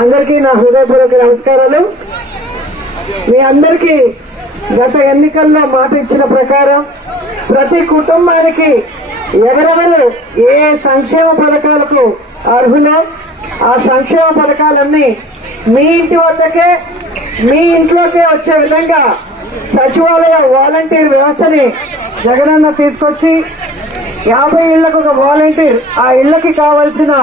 అందరికీ నా హృదయపూర్వక నమస్కారాలు. మీ అందరికీ గత ఎన్నికల్లో మాట ఇచ్చిన ప్రకారం ప్రతి కుటుంబానికి ఎవరెవరు ఏ సంక్షేమ పథకాలకు అర్హులో ఆ సంక్షేమ పథకాలన్నీ మీ ఇంటి వద్దకే మీ ఇంట్లోకే వచ్చే విధంగా సచివాలయ వాలంటీర్ వ్యవస్థని జగనన్న తీసుకొచ్చి యాభై ఇళ్ళకు ఒక వాలంటీర్ ఆ ఇళ్ళకి కావలసిన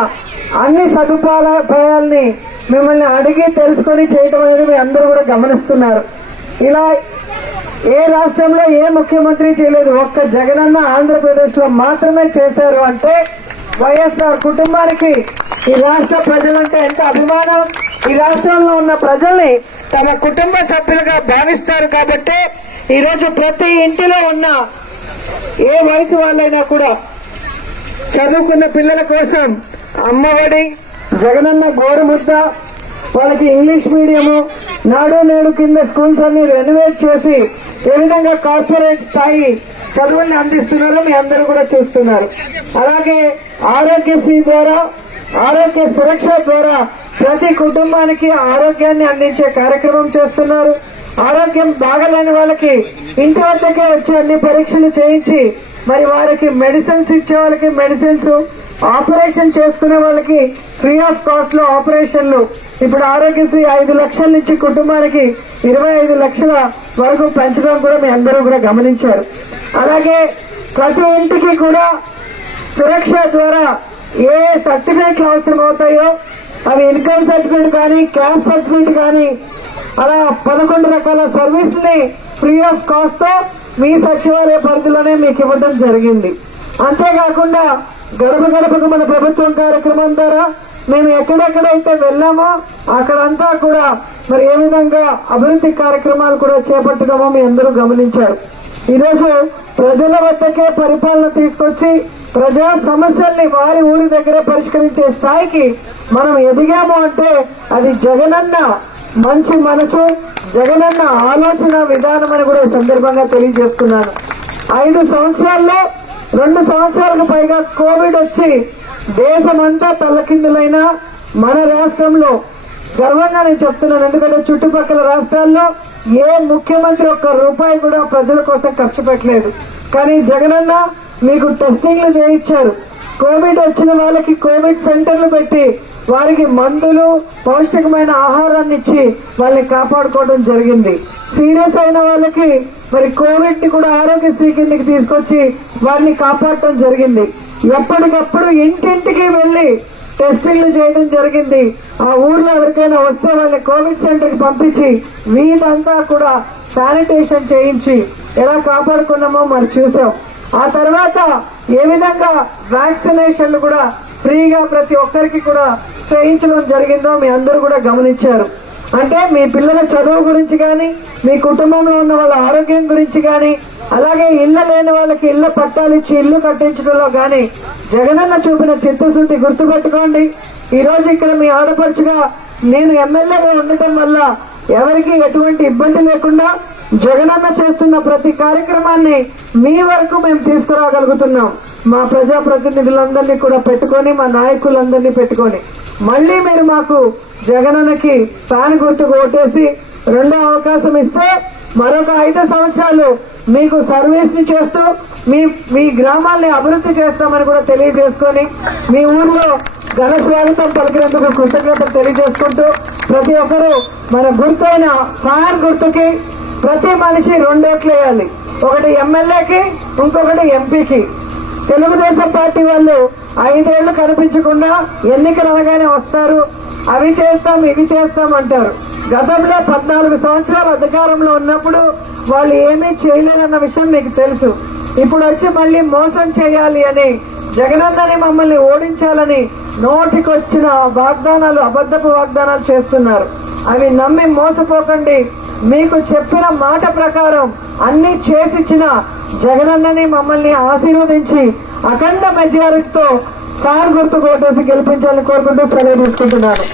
అన్ని సదుపాయాలని మిమ్మల్ని అడిగి తెలుసుకొని చేయటం అనేది మీ అందరూ కూడా గమనిస్తున్నారు. ఇలా ఏ రాష్ట్రంలో ఏ ముఖ్యమంత్రి చేయలేదు ఒక్క జగనన్న ఆంధ్రప్రదేశ్లో మాత్రమే చేశారు అంటే వైఎస్ఆర్ కుటుంబానికి ఈ రాష్ట్ర ప్రజలంటే ఎంత అభిమానం? ఈ రాష్ట్రంలో ఉన్న ప్రజల్ని తమ కుటుంబ సభ్యులుగా భావిస్తారు కాబట్టి ఈరోజు ప్రతి ఇంటిలో ఉన్న ఏ వయసు వాళ్ళైనా కూడా చదువుకున్న పిల్లల కోసం అమ్మఒడి జగనన్న గోరుముద్ద వాళ్ళకి ఇంగ్లీష్ మీడియము నాడు నేడు కింద స్కూల్స్ అన్ని రెనోవేట్ చేసి ఏ విధంగా కార్పొరేట్ స్థాయి చదువుల్ని అందిస్తున్నారో మీ అందరూ కూడా చూస్తున్నారు. అలాగే ఆరోగ్యశ్రీ ద్వారా ఆరోగ్య సురక్ష ద్వారా ప్రతి కుటుంబానికి ఆరోగ్యాన్ని అందించే కార్యక్రమం చేస్తున్నారు. ఆరోగ్యం బాగలేని వాళ్ళకి ఇంటి వద్దకే వచ్చి అన్ని పరీక్షలు చేయించి మరి వారికి మెడిసిన్స్ ఇచ్చే వాళ్ళకి మెడిసిన్స్ ఆపరేషన్ చేసుకునే వాళ్ళకి ఫ్రీ ఆఫ్ కాస్ట్లో ఆపరేషన్లు. ఇప్పుడు ఆరోగ్యశ్రీ ఐదు లక్షల నుంచి కుటుంబానికి ఇరవై ఐదు లక్షల వరకు పెంచడం కూడా మీ అందరూ కూడా గమనించారు. అలాగే ప్రతి ఇంటికి కూడా సురక్ష ద్వారా ఏ సర్టిఫికేట్లు అవసరం అవుతాయో అవి ఇన్కమ్ సర్టిఫికేట్ కానీ క్యాస్ట్ సర్టిఫికేట్ కానీ అలా పదకొండు రకాల సర్వీస్ని ఫ్రీ ఆఫ్ కాస్ట్తో మీ సచివాలయ పరిధిలోనే మీకు ఇవ్వడం జరిగింది. అంతేకాకుండా గడుపు గడుపుకు మన ప్రభుత్వం కార్యక్రమం ద్వారా మేము ఎక్కడెక్కడైతే వెళ్ళామో అక్కడంతా కూడా మరి ఏ విధంగా అభివృద్ధి కార్యక్రమాలు కూడా చేపట్టడమో మీ అందరూ గమనించారు. ఈరోజు ప్రజల వద్దకే పరిపాలన తీసుకొచ్చి ప్రజా సమస్యల్ని వారి ఊరి దగ్గర పరిష్కరించే స్థాయికి మనం ఎదిగాము అంటే అది జగనన్న మంచి మనసు జగనన్న ఆలోచన విధానం అని కూడా సందర్భంగా తెలియజేస్తున్నాను. ఐదు సంవత్సరాల్లో రెండు సంవత్సరాలకు పైగా కోవిడ్ వచ్చి దేశమంతా తల్లకిందులైన మన రాష్ట్రంలో గర్వంగా నేను చెప్తున్నాను. ఎందుకంటే చుట్టుపక్కల రాష్ట్రాల్లో ఏ ముఖ్యమంత్రి ఒక్క రూపాయి కూడా ప్రజల కోసం ఖర్చు పెట్టలేదు. కానీ జగనన్న మీకు టెస్టింగ్లు చేయించారు. కోవిడ్ వచ్చిన వాళ్ళకి కోవిడ్ సెంటర్లు పెట్టి వారికి మందులు పౌష్టికమైన ఆహారాన్ని ఇచ్చి వాళ్ళని కాపాడుకోవడం జరిగింది. సీరియస్ అయిన వాళ్ళకి మరి కోవిడ్ని కూడా ఆరోగ్యశ్రీ కిందకి తీసుకొచ్చి వారిని కాపాడటం జరిగింది. ఎప్పటికప్పుడు ఇంటింటికి వెళ్ళి టెస్టింగ్లు చేయడం జరిగింది. ఆ ఊర్లో ఎవరికైనా వస్తే వాళ్ళని కోవిడ్ సెంటర్కి పంపించి వీధంతా కూడా శానిటేషన్ చేయించి ఎలా కాపాడుకున్నామో మరి చూసాం. ఆ తర్వాత ఏ విధంగా వ్యాక్సినేషన్లు కూడా ఫ్రీగా ప్రతి ఒక్కరికి కూడా చేయించడం జరిగిందో మీ అందరూ కూడా గమనించారు. అంటే మీ పిల్లల చదువు గురించి కానీ మీ కుటుంబంలో ఉన్న వాళ్ళ ఆరోగ్యం గురించి కానీ అలాగే ఇళ్ళ లేని వాళ్ళకి ఇళ్ళ పట్టాలు ఇచ్చి ఇల్లు కట్టించడంలో కానీ జగనన్న చూపిన చిత్తశుద్ధి గుర్తుపెట్టుకోండి. ఈ రోజు ఇక్కడ మీ ఆడపడుచుగా నేను ఎమ్మెల్యేగా ఉండటం వల్ల ఎవరికి ఎటువంటి ఇబ్బంది లేకుండా జగనన్న చేస్తున్న ప్రతి కార్యక్రమాన్ని మీ వరకు మేము తీసుకురాగలుగుతున్నాం. మా ప్రజాప్రతినిధులందరినీ కూడా పెట్టుకొని మా నాయకులందరినీ పెట్టుకొని. మళ్ళీ మీరు మాకు జగనన్నకి ఫ్యాన్ గుర్తుకు ఓటేసి రెండో అవకాశం ఇస్తే మరొక ఐదు సంవత్సరాలు మీకు సర్వీస్ని చేస్తూ మీ మీ గ్రామాల్ని అభివృద్ధి చేస్తామని కూడా తెలియజేసుకొని మీ ఊర్లో ఘన స్వాగతం పలికినందుకు కృతజ్ఞతలు తెలియజేసుకుంటూ ప్రతి ఒక్కరూ మన గుర్తైన ఫ్యాన్ గుర్తుకి ప్రతి మనిషి రెండోట్లు వేయాలి. ఒకటి ఎమ్మెల్యేకి ఇంకొకటి ఎంపీకి. తెలుగుదేశం పార్టీ వాళ్ళు ఐదేళ్ళు కనిపించకుండా ఎన్నికలు అనగానే వస్తారు. అవి చేస్తాం ఇవి చేస్తాం అంటారు. గతంలో పద్నాలుగు సంవత్సరాలు అధికారంలో ఉన్నప్పుడు వాళ్ళు ఏమీ చేయలేదన్న విషయం మీకు తెలుసు. ఇప్పుడు వచ్చి మళ్ళీ మోసం చేయాలి అని జగనన్నని మమ్మల్ని ఓడించాలని నోటికొచ్చిన వాగ్దానాలు అబద్ధపు వాగ్దానాలు చేస్తున్నారు. అవి నమ్మి మోసపోకండి. మీకు చెప్పిన మాట ప్రకారం అన్ని చేసిచ్చిన జగనన్నని మమ్మల్ని ఆశీర్వదించి అఖండ మెజారిటీతో కారు గుర్తు కోటేసి గెలిపించాలని కోరుకుంటూ సెలవు తీసుకుంటున్నాను.